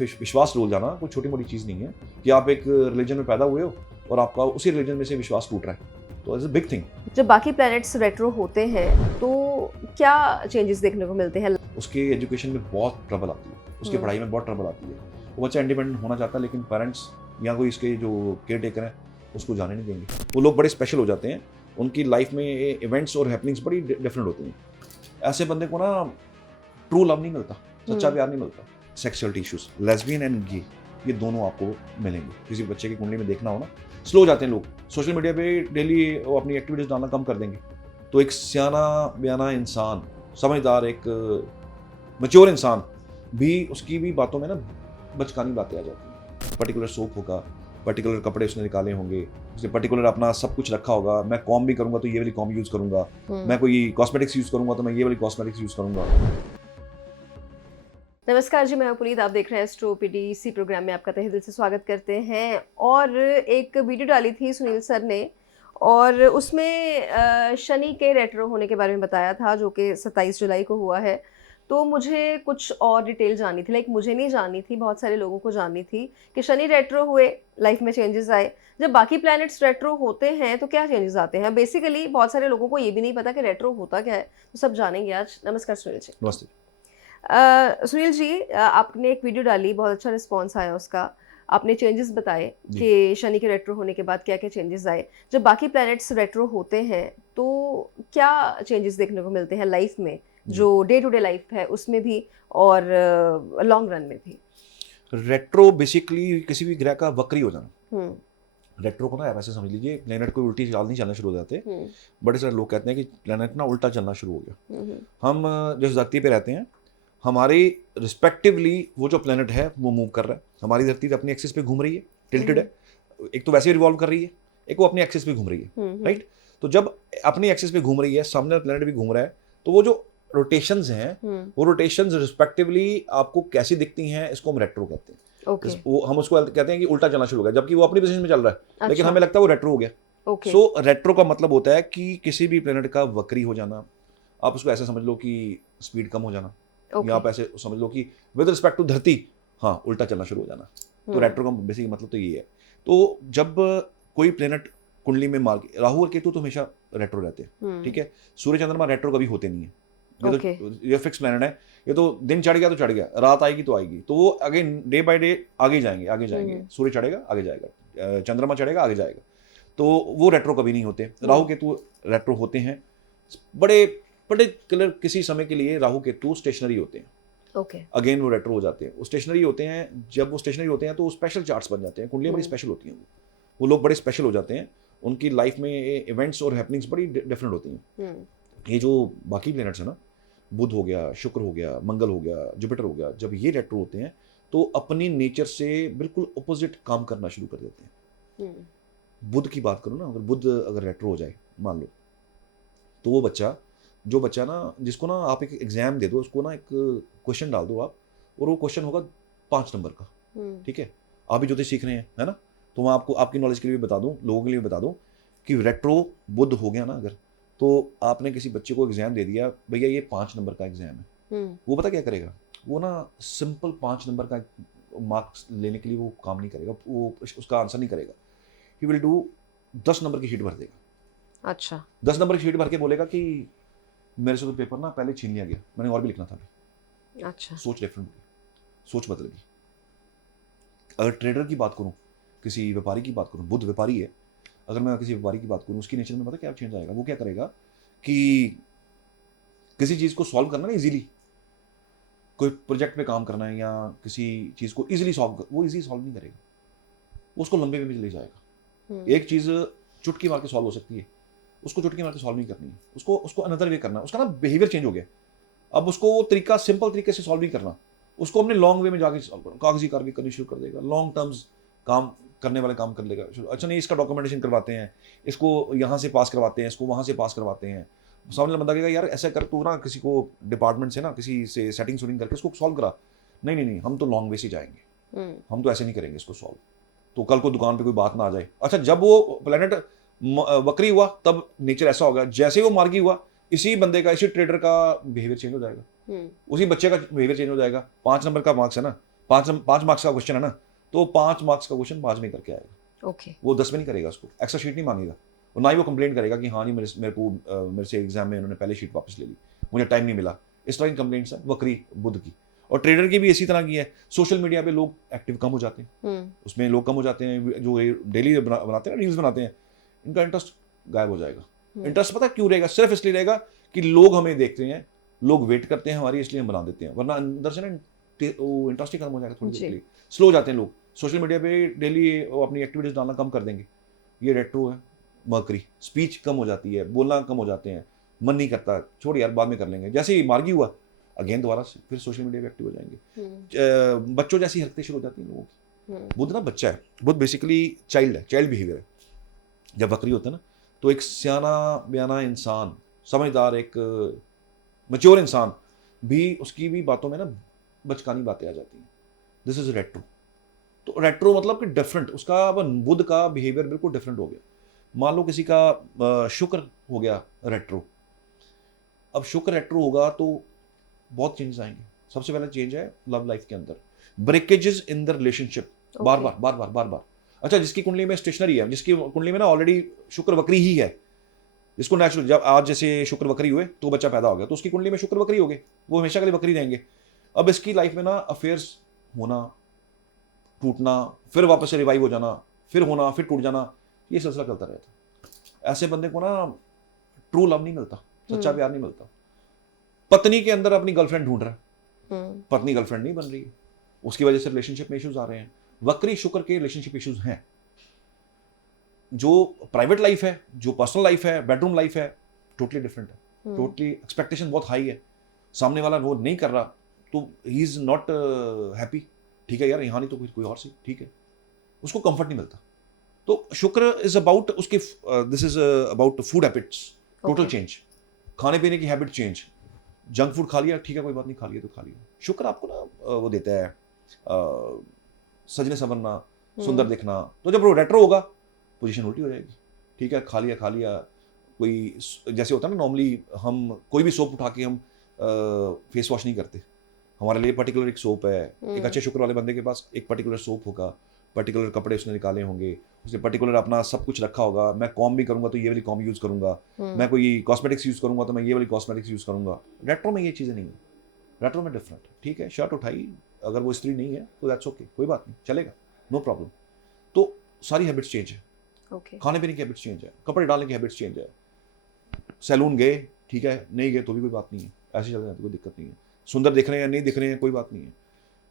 विश्वास डोल जाना कोई छोटी मोटी चीज़ नहीं है कि आप एक रिलीजन में पैदा हुए हो और आपका उसी रिलीजन में से विश्वास टूट रहा है, तो इट्स अ बिग थिंग। जब बाकी प्लैनेट्स रेट्रो होते हैं तो क्या चेंजेस देखने को मिलते हैं? उसके एजुकेशन में बहुत ट्रबल आती है, उसकी पढ़ाई में बहुत ट्रबल आती है। वो बच्चा इंडिपेंडेंट होना चाहता है लेकिन पेरेंट्स या कोई इसके जो केयर टेकर हैं उसको जाने नहीं देंगे। वो लोग बड़े स्पेशल हो जाते हैं, उनकी लाइफ में इवेंट्स और हैपनिंग्स बड़ी डिफरेंट होती हैं। ऐसे बंदे को ना ट्रू लव नहीं मिलता, सच्चा प्यार नहीं मिलता। Sexual issues, lesbian and gay, ये दोनों आपको मिलेंगे। किसी बच्चे की कुंडली में देखना हो ना, स्लो हो जाते हैं लोग, सोशल मीडिया पे डेली वो अपनी एक्टिविटीज डालना कम कर देंगे। तो एक सियाना बयाना इंसान, समझदार, एक मैच्योर इंसान भी, उसकी भी बातों में ना बचकानी बातें आ जाती हैं। पर्टिकुलर सोप होगा, पर्टिकुलर कपड़े उसने निकाले होंगे, उसने पर्टिकुलर अपना सब कुछ रखा होगा। मैं कॉम भी करूंगा तो ये वाली कॉम यूज करूंगा, मैं कोई कॉस्मेटिक्स यूज करूंगा तो मैं ये वाली कॉस्मेटिक्स यूज करूंगा। नमस्कार जी, मैं हूं पुनीत। आप देख रहे हैं एस्ट्रो ओपीडी। इसी प्रोग्राम में आपका तहे दिल से स्वागत करते हैं। और एक वीडियो डाली थी सुनील सर ने और उसमें शनि के रेट्रो होने के बारे में बताया था, जो कि 27 जुलाई को हुआ है। तो मुझे कुछ और डिटेल जाननी थी, लाइक मुझे नहीं जाननी थी, बहुत सारे लोगों को जाननी थी कि शनि रेट्रो हुए, लाइफ में चेंजेस आए। जब बाकी प्लैनेट्स रेट्रो होते हैं तो क्या चेंजेस आते हैं? बेसिकली बहुत सारे लोगों को ये भी नहीं पता कि रेट्रो होता क्या है, तो सब जानेंगे आज। नमस्कार सुनील जी। नमस्ते। सुनील जी, आपने एक वीडियो डाली, बहुत अच्छा रिस्पॉन्स आया उसका। आपने चेंजेस बताए कि शनि के रेट्रो होने के बाद क्या क्या चेंजेस आए। जब बाकी प्लैनेट्स रेट्रो होते हैं तो क्या चेंजेस देखने को मिलते हैं लाइफ में, जो डे टू डे लाइफ है उसमें भी और लॉन्ग रन में भी? रेट्रो बेसिकली किसी भी ग्रह का वक्री हो जाना। रेट्रो को ना आप ऐसे समझ लीजिए, प्लेनेट कोई उल्टी चाल नहीं चलना शुरू हो जाते। बड़े सारे लोग कहते हैं कि प्लेनेट ना उल्टा चलना शुरू हो गया। हम जिस धरती पे रहते हैं, हमारी रिस्पेक्टिवली वो जो प्लेनेट है वो मूव कर रहा है। हमारी धरती अपनी एक्सिस पे घूम रही है, टिल्टेड है, एक तो वैसे ही रिवॉल्व कर रही है, एक वो अपनी एक्सिस पे घूम रही है, राइट। तो जब अपनी एक्सिस पे घूम रही है, सामने प्लेनेट भी घूम रहा है, तो वो जो रोटेशंस हैं, वो रोटेशंस रिस्पेक्टिवली आपको कैसी दिखती हैं, इसको हम रेट्रो कहते हैं। वो हम उसको कहते हैं कि उल्टा चलना शुरू हो गया, जबकि वो अपनी पोजीशन में चल रहा है, लेकिन हमें लगता है वो रेट्रो हो गया। सो रेट्रो का मतलब होता है कि किसी भी प्लेनेट का वक्री हो जाना। आप उसको ऐसे समझ लो कि स्पीड कम हो जाना, या आप ऐसे समझ लो कि विद रिस्पेक्ट टू धरती हाँ उल्टा चलना शुरू हो जाना। तो रेट्रो का बेसिक मतलब तो ये है। तो जब कोई प्लेनेट कुंडली में मार के, राहु और केतु तो हमेशा रेट्रो रहते हैं, ठीक है। सूर्य चंद्रमा रेट्रो कभी होते नहीं है। ये तो ये फिक्स प्लेनेट है। ये तो दिन चढ़ गया तो चढ़ गया, रात आएगी तो आएगी, तो वो अगेन डे बाय डे आगे जाएंगे। सूर्य चढ़ेगा आगे जाएगा, चंद्रमा चढ़ेगा आगे जाएगा, तो वो रेट्रो कभी नहीं होते। राहु केतु रेट्रो होते हैं बड़े पर्टिकुलर किसी समय के लिए। राहु केतु स्टेशनरी होते हैं, अगेन वो रेट्रो हो जाते हैं। वो स्टेशनरी होते हैं, जब वो स्टेशनरी होते हैं तो स्पेशल चार्ट्स बन जाते हैं। कुंडलियाँ बड़ी स्पेशल होती हैं, वो लोग बड़े स्पेशल हो जाते हैं। उनकी लाइफ में इवेंट्स और हैपनिंग्स बड़ी डिफरेंट होती हैं। ये जो बाकी प्लैनेट्स है ना, बुध हो गया, शुक्र हो गया, मंगल हो गया, जुपिटर हो गया, जब ये रेट्रो होते हैं तो अपनी नेचर से बिल्कुल अपोजिट काम करना शुरू कर देते हैं। बुध की बात करूँ ना, अगर बुध अगर रेट्रो हो जाए मान लो, तो वो जो बच्चा ना, जिसको ना आप एक एग्जाम दे दो, उसको ना एक क्वेश्चन डाल दो आप, और वो क्वेश्चन होगा 5 नंबर का, ठीक है। आप भी ज्योतिष सीख रहे हैं, है ना, तो मैं आपको आपकी नॉलेज के लिए बता दूं, लोगों के लिए बता दूं कि रेट्रो बुध हो गया ना अगर, तो आपने किसी बच्चे को एग्जाम दे दिया, भैया ये 5 नंबर का एग्जाम है, वो पता क्या करेगा? वो ना सिंपल 5 नंबर का मार्क्स लेने के लिए वो काम नहीं करेगा, वो उसका आंसर नहीं करेगा। ही विल डू 10 नंबर की शीट भर देगा। अच्छा, 10 नंबर की शीट भर के बोलेगा कि मेरे से तो पेपर ना पहले छीन लिया गया, मैंने और भी लिखना था। अच्छा, सोच डिफरेंट होगी, सोच बदलेगी। अगर ट्रेडर की बात करूं, किसी व्यापारी की बात करूं, बुध व्यापारी है, अगर मैं किसी व्यापारी की बात करूं, उसकी नेचर में पता क्या चेंज आएगा? वो क्या करेगा कि किसी चीज़ को सॉल्व करना ना इजीली, कोई प्रोजेक्ट पे काम करना है या किसी चीज़ को इजीली वो इजी सॉल्व नहीं करेगा, उसको लंबे में ले जाएगा। एक चीज़ चुटकी मार के सॉल्व हो सकती है, उसको चुटकी मार के सॉल्व नहीं करनी है, उसको अनदर वे करना है। उसका ना बिहेवियर चेंज हो गया, अब उसको वो तरीका सिंपल तरीके से सॉल्व नहीं करना, उसको अपने लॉन्ग वे में जाके सॉल्व करना। कागजी कार्रवाई करनी शुरू कर देगा, लॉन्ग टर्म्स काम करने वाले काम कर लेगा। अच्छा नहीं, इसका डॉक्यूमेंटेशन करवाते हैं, इसको यहाँ से पास करवाते हैं, इसको वहाँ से पास करवाते हैं। सामने बंदा कहेगा यार ऐसा कर, तू ना किसी को डिपार्टमेंट से ना किसी से सेटिंग करके इसको सॉल्व करा। नहीं, हम तो लॉन्ग वे से जाएंगे, हम तो ऐसे नहीं करेंगे इसको सॉल्व, तो कल को दुकान पे कोई बात ना आ जाए। अच्छा, जब वो प्लेनेट वक्री हुआ तब नेचर ऐसा होगा, जैसे ही वो मार्गी हुआ, इसी बंदे का, इसी ट्रेडर का बिहेवियर चेंज हो जाएगा, उसी बच्चे का बिहेवियर चेंज हो जाएगा। 5 नंबर का मार्क्स है ना, पाँच मार्क्स का क्वेश्चन है ना, तो 5 मार्क्स का क्वेश्चन 5 में करके आएगा। ओके। वो 10 में नहीं करेगा, उसको एक्स्ट्रा शीट नहीं मांगेगा, और ना ही वो कंप्लेंट करेगा कि हाँ जी मेरे से एग्जाम में उन्होंने पहले शीट वापस ले ली, मुझे टाइम नहीं मिला। इस तरह की कंप्लेंट्स है वक्री बुद्ध की। और ट्रेडर की भी इसी तरह की है। सोशल मीडिया पे लोग एक्टिव कम हो जाते हैं, उसमें लोग कम हो जाते हैं, जो डेली बनाते हैं ना, रील्स बनाते हैं, इनका इंटरेस्ट गायब हो जाएगा। इंटरेस्ट पता क्यों रहेगा? सिर्फ इसलिए रहेगा कि लोग हमें देखते हैं, लोग वेट करते हैं हमारी, इसलिए हम बना देते हैं, वरना अंदर से ना वो इंटरेस्ट ही खत्म हो जाएगा थोड़ी देर के लिए, स्लो हो जाते हैं लोग। सोशल मीडिया पे डेली वो अपनी एक्टिविटीज डालना कम कर देंगे। ये रेट्रो है, मर्करी, स्पीच कम हो जाती है, बोलना कम हो जाते हैं, मन नहीं करता, छोड़ यार बाद में कर लेंगे। जैसे ही मार्गी हुआ अगेन दोबारा से फिर सोशल मीडिया पे एक्टिव हो जाएंगे। बच्चों जैसी हरकतें शुरू हो जाती हैं लोगों की। बुद्ध ना बच्चा है, बुद्ध बेसिकली चाइल्ड है, चाइल्ड बिहेवियर है। जब बकरी होता है ना, तो एक सियाना बयाना इंसान, समझदार, एक मैच्योर इंसान भी, उसकी भी बातों में ना बचकानी बातें आ जाती हैं। This is retro. तो रेट्रो मतलब कि डिफरेंट, उसका अब बुद्ध का बिहेवियर बिल्कुल डिफरेंट हो गया। मान लो किसी का शुक्र हो गया रेट्रो, अब शुक्र रेट्रो होगा तो बहुत चेंजेस आएंगे। सबसे पहला चेंज है लव लाइफ के अंदर, ब्रेकेजेस इन द रिलेशनशिप, बार बार बार बार बार बार। अच्छा, जिसकी कुंडली में स्टेशनरी है, जिसकी कुंडली में ना ऑलरेडी शुक्र वक्री ही है, जिसको नेचुरल, जब आज जैसे शुक्र वक्री हुए तो बच्चा पैदा हो गया, तो उसकी कुंडली में शुक्र वक्री हो गए, वो हमेशा के लिए वक्री रहेंगे। अब इसकी लाइफ में ना अफेयर्स होना, टूटना, फिर वापस से रिवाइव हो जाना, फिर होना, फिर टूट जाना, ये सिलसिला चलता रहता। ऐसे बंदे को ना ट्रू लव नहीं मिलता, सच्चा प्यार नहीं मिलता। पत्नी के अंदर अपनी गर्लफ्रेंड ढूंढ रहा है, पत्नी गर्लफ्रेंड नहीं बन रही है, उसकी वजह से रिलेशनशिप में इश्यूज आ रहे हैं। वक्री शुक्र के रिलेशनशिप इश्यूज हैं। जो प्राइवेट लाइफ है, जो पर्सनल लाइफ है, बेडरूम लाइफ है, टोटली डिफरेंट है। टोटली एक्सपेक्टेशन बहुत हाई है, सामने वाला वो नहीं कर रहा तो ही इज नॉट हैप्पी। ठीक है यार, यहाँ नहीं तो कोई और सी, ठीक है, उसको कंफर्ट नहीं मिलता। तो शुक्र इज अबाउट उसके, this is about food habits, total change, खाने पीने की हैबिट चेंज। जंक फूड खा लिया, ठीक है कोई बात नहीं, खा लिया तो खा लिया। शुक्र आपको ना वो देता है सजने संवरना, सुंदर दिखना। तो जब वो रेट्रो होगा पोजीशन उल्टी हो जाएगी। ठीक है, खा लिया, कोई जैसे होता है ना, नॉर्मली हम कोई भी सोप उठा के हम फेस वॉश नहीं करते, हमारे लिए पर्टिकुलर एक सोप है। एक अच्छे शुक्र वाले बंदे के पास एक पर्टिकुलर सोप होगा, पर्टिकुलर कपड़े उसने निकाले होंगे, उसने पर्टिकुलर अपना सब कुछ रखा होगा। मैं कॉम भी करूंगा तो ये वाली कॉम यूज़ करूंगा, मैं कोई कॉस्मेटिक्स यूज़ करूंगा तो मैं ये वाली कॉस्मेटिक्स यूज़ करूंगा। रेट्रो में ये चीज़ें नहीं है, रेट्रो में डिफरेंट। ठीक है, शर्ट उठाई, अगर वो स्त्री नहीं है तो दैट्स ओके, कोई बात नहीं, चलेगा, नो प्रॉब्लम। तो सारी हैबिट्स चेंज है, खाने पीने की हैबिट्स चेंज है, कपड़े डालने की हैबिट्स चेंज है। सैलून गए, ठीक है, नहीं गए तो भी कोई बात नहीं है, ऐसे चल जाते, कोई दिक्कत नहीं है। सुंदर दिख रहे हैं या नहीं दिख रहे हैं, कोई बात नहीं है।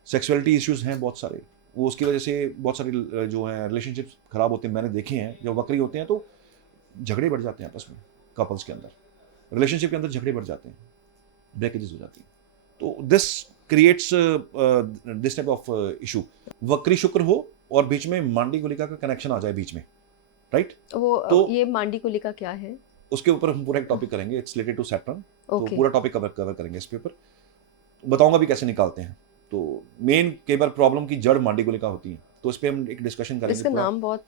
सेक्सुअलिटी इश्यूज हैं बहुत सारे, वो उसकी वजह से बहुत सारी जो हैं रिलेशनशिप्स खराब होते हैं, मैंने देखे हैं। जब वक्री होते हैं तो झगड़े बढ़ जाते हैं आपस में, कपल्स के अंदर, रिलेशनशिप के अंदर झगड़े बढ़ जाते हैं, ब्रेकेजेस हो जाती हैं। तो this creates this type of issue. वक्री शुक्र हो और बीच में मांडी गुलिका का कनेक्शन आ जाए बीच में, राइट? तो ये मांडी गुलिका क्या है? उसके ऊपर हम पूरा एक टॉपिक करेंगे, इट्स रिलेटेड टू सैटर्न। तो Okay. पूरा टॉपिक कवर करेंगे इस पे ऊपर, बताऊंगा भी कैसे निकालते हैं। तो मेन कई बार प्रॉब्लम की जड़ मांडी गुलिका होती है, तो इस पे हम एक डिस्कशन करेंगे। इसका नाम बहुत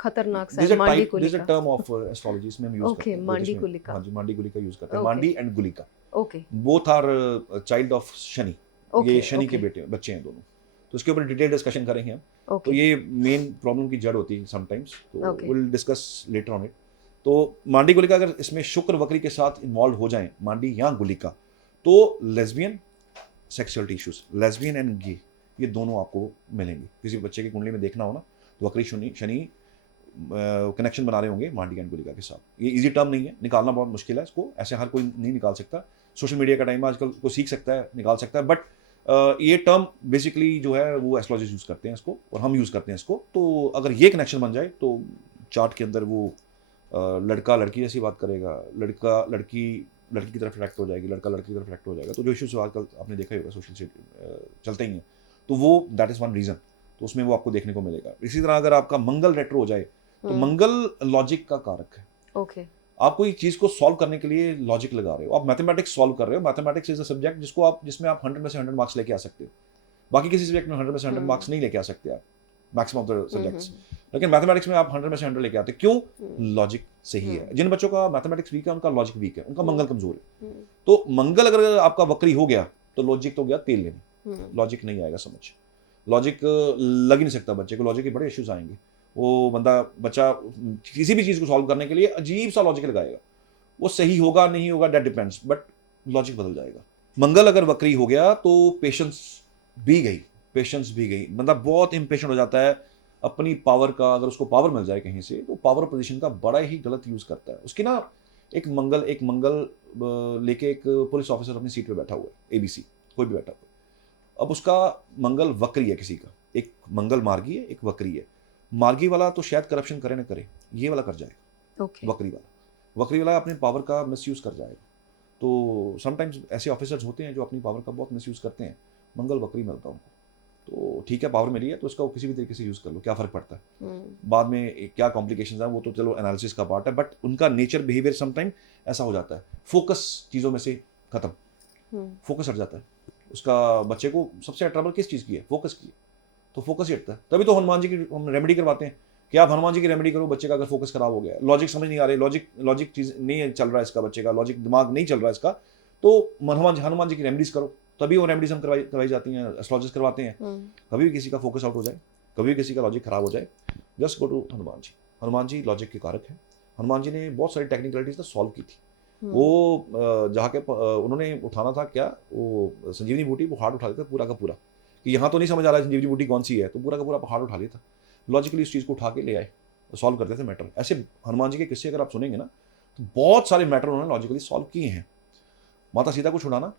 खतरनाक सा है, है, मांडी गुलिका। This is a term of astrology, इसमें हम यूज करते हैं मांडी गुलिका। हां जी, मांडी गुलिका यूज करते हैं। Mandi and Gulika, okay, both are child of Shani. ये शनि के बच्चे हैं दोनों, तो इसके ऊपर डिटेल डिस्कशन करेंगे हम। तो ये मेन प्रॉब्लम की जड़ होती है समटाइम्स, तो will discuss later on it. तो मांडी गुलिका अगर इसमें शुक्र वक्री के साथ इन्वॉल्व हो जाएं, मांडी या गुलिका, तो lesbian sexuality issues, lesbian and gay, ये दोनों आपको मिलेंगे। किसी बच्चे की कुंडली में देखना हो ना, तो वक्री शनि कनेक्शन बना रहे होंगे मांडी एंड गुलिका के साथ। ये इजी टर्म नहीं है, निकालना बहुत मुश्किल है इसको, ऐसे हर कोई नहीं निकाल सकता। सोशल मीडिया का टाइम आजकल को सीख सकता है, निकाल सकता है, बट ये टर्म बेसिकली जो है वो एस्ट्रोलॉजिस्ट यूज़ करते हैं इसको, और हम यूज़ करते हैं इसको। तो अगर ये कनेक्शन बन जाए तो चार्ट के अंदर वो लड़का लड़की जैसी बात करेगा, लड़का लड़की की तरफ अट्रैक्ट हो जाएगी, लड़का लड़की की तरफ अट्रैक्ट हो जाएगा। तो जो इश्यूज आजकल आपने देखा ही होगा सोशल से चलते ही हैं, तो वो दैट इज़ वन रीज़न। तो उसमें वो आपको देखने को मिलेगा। इसी तरह अगर आपका मंगल रेट्रो हो जाए, तो मंगल लॉजिक का कारक है। ओके, आप कोई चीज़ को सॉल्व करने के लिए लॉजिक लगा रहे हो, आप मैथमेटिक्स सॉल्व कर रहे हो। मैथमेटिक्स इज अ सब्जेक्ट जिसमें आप 100 में से 100 मार्क्स लेके आ सकते हो। बाकी किसी सब्जेक्ट में 100 में से 100 मार्क्स नहीं लेके आ सकते आप, मैक्सिमम ऑफ द सब्जेक्ट्स। लेकिन मैथमेटिक्स में आप 100 में से 100 लेके आते, क्यों? लॉजिक सही है। जिन बच्चों का मैथमेटिक्स वीक है, उनका लॉजिक वीक है, उनका मंगल कमजोर है। तो मंगल अगर आपका वक्री हो गया तो लॉजिक तो गया तेल लेने, लॉजिक नहीं आएगा समझ। लॉजिक लग ही नहीं सकता बच्चे को, लॉजिक के बड़े इश्यूज आएंगे। वो बच्चा किसी भी चीज़ को सॉल्व करने के लिए अजीब सा लॉजिक लगाएगा, वो सही होगा नहीं होगा दैट डिपेंड्स, बट लॉजिक बदल जाएगा। मंगल अगर वक्री हो गया तो पेशेंस भी गई, बंदा बहुत इम्पेशेंट हो जाता है अपनी पावर का। अगर उसको पावर मिल जाए कहीं से तो पावर पोजीशन का बड़ा ही गलत यूज़ करता है। उसकी ना एक मंगल लेके एक पुलिस ऑफिसर अपनी सीट पे बैठा हुआ है, ABC कोई भी बैठा हुआ है। अब उसका मंगल वक्री है, किसी का एक मंगल मार्गी है, एक वक्री है। मार्गी वाला तो शायद करप्शन करे ना करे, ये वाला कर जाएगा। वक्री वाला अपने पावर का मिसयूज़ कर जाएगा। तो समटाइम्स ऐसे ऑफिसर्स होते हैं जो अपनी पावर का बहुत मिसयूज़ करते हैं। मंगल वक्री मिलता है उनको, तो ठीक है पावर मिली है तो उसका किसी भी तरीके से यूज़ कर लो, क्या फ़र्क पड़ता है। बाद में क्या कॉम्प्लिकेशंस हैं वो तो चलो एनालिसिस का पार्ट है, बट उनका नेचर बिहेवियर समटाइम ऐसा हो जाता है, फोकस चीज़ों में से खत्म, फोकस हट जाता है उसका। बच्चे को सबसे ट्रबल किस चीज़ की है? फोकस की है, तो फोकस ही हटता है। तभी तो हनुमान जी की हम रेमेडी करवाते हैं कि आप हनुमान जी की रेमेडी करो बच्चे का अगर फोकस खराब हो गया, लॉजिक समझ नहीं आ रही, लॉजिक चीज़ नहीं चल रहा है इसका, बच्चे का लॉजिक दिमाग नहीं चल रहा है इसका, तो हनुमान जी की रेमेडीज करो, तभी वो रेमेडीज हम करवाई जाती हैं, एस्ट्रोलॉजिस्ट करवाते हैं। कभी भी किसी का फोकस आउट हो जाए, कभी भी किसी का लॉजिक खराब हो जाए, just go to Hanuman ji. Hanuman ji logic के कारक हैं। हनुमान जी ने बहुत सारी टेक्निकलिटीज तो सॉल्व की थी। वो जहाँ के उन्होंने उठाना था क्या, वो संजीवनी बूटी, वो हार्ट उठा लेता पूरा का पूरा, कि यहाँ तो नहीं समझ आ रहा है संजीवनी बूटी कौन सी है, तो पूरा का पूरा हार्ट उठा लिया था, लॉजिकली उस चीज़ को उठा के ले आए, सॉल्व करते थे मैटर। ऐसे हनुमान जी के किस्से अगर आप सुनेंगे ना तो बहुत सारे मैटर उन्होंने लॉजिकली सॉल्व किए हैं। माता सीता को छुड़ाना,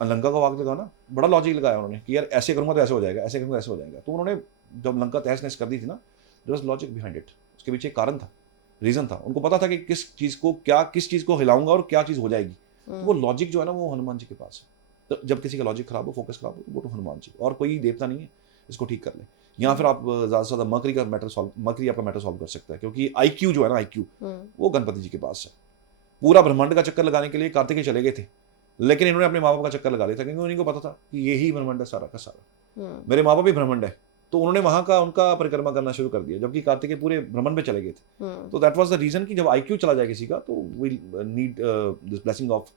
लंका को आग लगाना, बड़ा लॉजिक लगाया उन्होंने कि यार ऐसे करूँगा तो ऐसे हो जाएगा, ऐसे करूँगा ऐसे हो जाएगा। तो उन्होंने जब लंका तहस नहस कर दी थी ना, there was logic behind it, उसके पीछे एक कारण था, रीज़न था। उनको पता था कि किस चीज़ को हिलाऊंगा और क्या चीज़ हो जाएगी। तो वो लॉजिक जो है ना वो हनुमान जी के पास है। तो जब किसी का लॉजिक खराब हो, फोकस खराब हो, तो वो तो हनुमान जी, और कोई देवता नहीं है इसको ठीक कर ले। या फिर आप ज़्यादा से ज़्यादा मकरी आपका मैटर सॉल्व कर सकता है, क्योंकि IQ जो है ना, IQ वो गणपति जी के पास है। पूरा ब्रह्मांड का चक्कर लगाने के लिए कार्तिकेय चले गए थे, लेकिन इन्होंने अपने माँ बाप का चक्कर लगा लिया था, क्योंकि उन्हीं को पता था कि यही ब्रह्मांड है सारा का सारा, मेरे माँ बाप भी ब्रह्मांड है। तो उन्होंने वहाँ का उनका परिक्रमा करना शुरू कर दिया, जबकि कार्तिकेय पूरे ब्रह्मांड पे चले गए थे। तो दैट वाज द रीजन कि जब IQ चला जाए किसी का तो we need this blessing of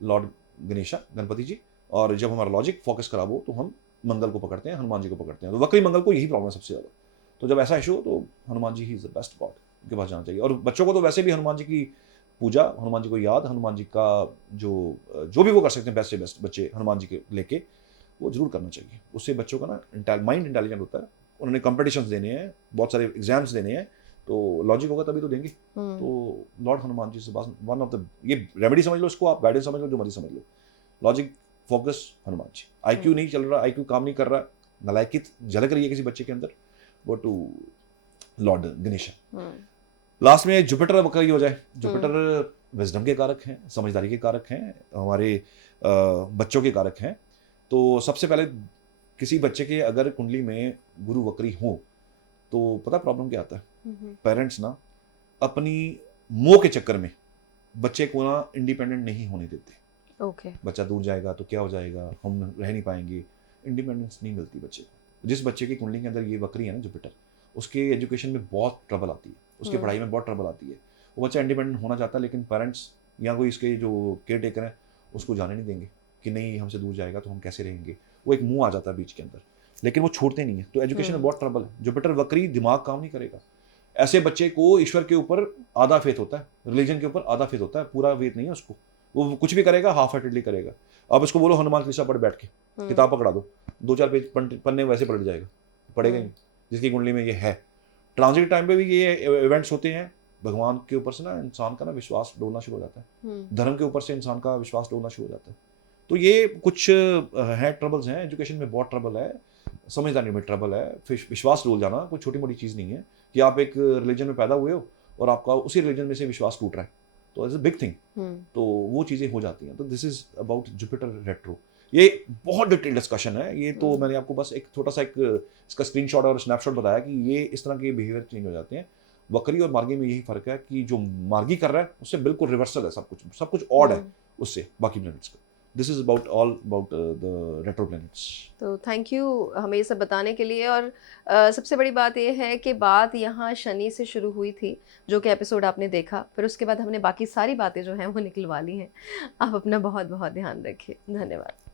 Lord Ganesha, Ganapati ji. और जब हमारा लॉजिक फोकस खराब हो तो हम मंगल को पकड़ते हैं, हनुमान जी को पकड़ते हैं। तो वक्री मंगल को यही प्रॉब्लम है सबसे ज़्यादा। तो जब ऐसा इशू हो तो हनुमान जी ही इज द बेस्ट गॉड, उनके पास जाना चाहिए। और बच्चों को तो वैसे भी हनुमान जी की पूजा, हनुमान जी को याद, हनुमान जी का जो भी वो कर सकते हैं बेस्ट से बेस्ट बच्चे हनुमान जी के लेके वो जरूर करना चाहिए। उससे बच्चों का ना माइंड इंटेलिजेंट होता है। उन्होंने कॉम्पिटिशन्स देने हैं, बहुत सारे एग्जाम्स देने हैं, तो लॉजिक होगा तभी तो देंगे। तो लॉर्ड हनुमान जी से वन ऑफ द, ये रेमेडी समझ लो इसको, आप गाइडेंस समझ लो, जो मर्जी समझ लो, logic focus Hanuman ji. IQ नहीं चल रहा, IQ काम नहीं कर रहा, नलायकित झलक रही है किसी बच्चे के अंदर, वो टू लॉर्ड गणेशा। लास्ट में जुपिटर वक्री हो जाए। जुपिटर विजडम के कारक हैं, समझदारी के कारक हैं, हमारे बच्चों के कारक हैं। तो सबसे पहले किसी बच्चे के अगर कुंडली में गुरु वक्री हो तो पता प्रॉब्लम क्या आता है, पेरेंट्स ना अपनी मोह के चक्कर में बच्चे को ना इंडिपेंडेंट नहीं होने देते। बच्चा दूर जाएगा तो क्या हो जाएगा, हम रह नहीं पाएंगे, इंडिपेंडेंस नहीं मिलती बच्चे को। जिस बच्चे की कुंडली के अंदर ये वक्री है ना जुपिटर, उसके एजुकेशन में बहुत ट्रबल आती है, उसकी पढ़ाई में बहुत ट्रबल आती है। वो बच्चा इंडिपेंडेंट होना चाहता है, लेकिन पेरेंट्स या कोई इसके जो केयर टेकर हैं उसको जाने नहीं देंगे कि नहीं हमसे दूर जाएगा तो हम कैसे रहेंगे। वो एक मुंह आ जाता है बीच के अंदर, लेकिन वो छोड़ते नहीं है। तो एजुकेशन में बहुत ट्रबल है। जुपिटर वक्री, दिमाग काम नहीं करेगा। ऐसे बच्चे को ईश्वर के ऊपर आधा फेथ होता है, रिलीजन के ऊपर आधा फेथ होता है, पूरा फेथ नहीं है उसको। वो कुछ भी करेगा हाफ हार्टेडली करेगा। अब इसको बोलो हनुमान चालीसा पढ़ बैठ के, किताब पकड़ा दो, 2-4 पेज पन्ने वैसे पलट जाएगा, पढ़ेगा ही। जिसकी कुंडली में ये है, ट्रांजिट टाइम पे भी ये इवेंट्स होते हैं। भगवान के ऊपर से ना इंसान का ना विश्वास डोलना शुरू हो जाता है, धर्म के ऊपर से इंसान का विश्वास डोलना शुरू हो जाता है। तो ये कुछ है ट्रबल्स हैं, एजुकेशन में बहुत ट्रबल है, समझदारी में ट्रबल है। विश्वास डोल जाना कोई छोटी मोटी चीज़ नहीं है कि आप एक रिलीजन में पैदा हुए हो और आपका उसी रिलीजन में से विश्वास टूट रहा है, तो इट्स अ बिग थिंग। तो वो चीज़ें हो जाती हैं। तो this is about Jupiter retro. ये बहुत डिटेल डिस्कशन है, ये तो मैंने आपको बस एक छोटा सा एक इसका स्क्रीनशॉट और स्नैपशॉट बताया कि ये इस तरह के बिहेवियर चेंज हो जाते हैं। वक्री और मार्गी में यही फर्क है कि जो मार्गी कर रहा है उससे बिल्कुल रिवर्सल है, सब कुछ ऑड है उससे बाकी प्लैनेट्स का। This is about all about the retro planets. तो थैंक यू हमें ये सब बताने के लिए। और सबसे बड़ी बात ये है कि बात यहाँ शनि से शुरू हुई थी, जो कि एपिसोड आपने देखा, फिर उसके बाद हमने बाकी सारी बातें जो हैं वो निकलवा ली हैं। आप अपना बहुत बहुत ध्यान रखिए। धन्यवाद।